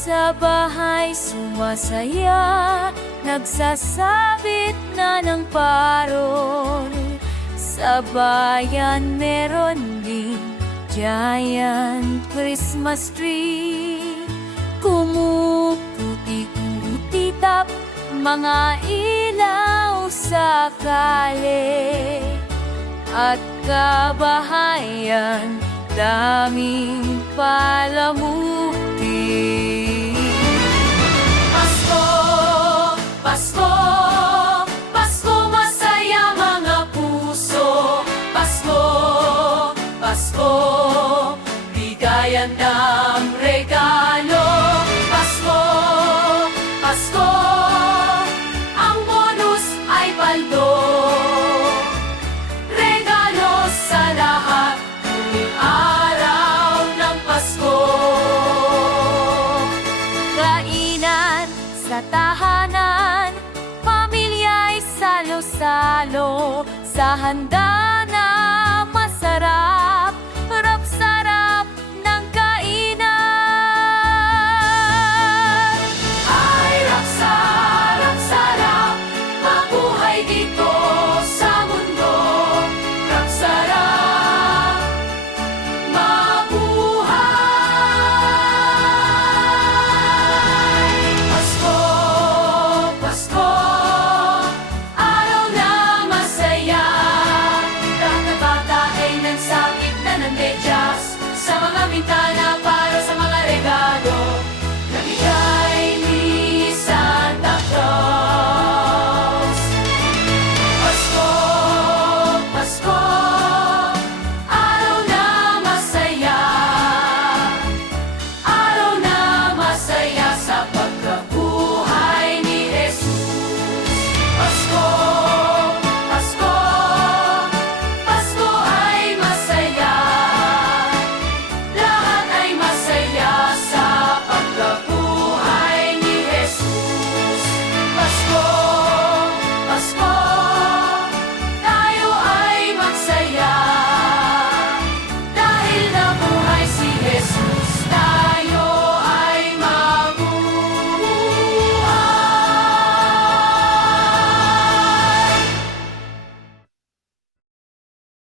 Sa bahay sumasaya, nagsasabit na ng parol. Sa bayan meron din giant Christmas tree. Kumuputi-titap mga ilaw sa kale. At kabahayan, daming palamuti. Pasko, Pasko, Pasko, masaya mga puso. Pasko, Pasko, bigayan ng regalo. Pasko, Pasko, ang bonus ay paldo. Regalo sa lahat, tuwing araw ng Pasko. Kainan sa tahanan, pamilya'y salo-salo sa handa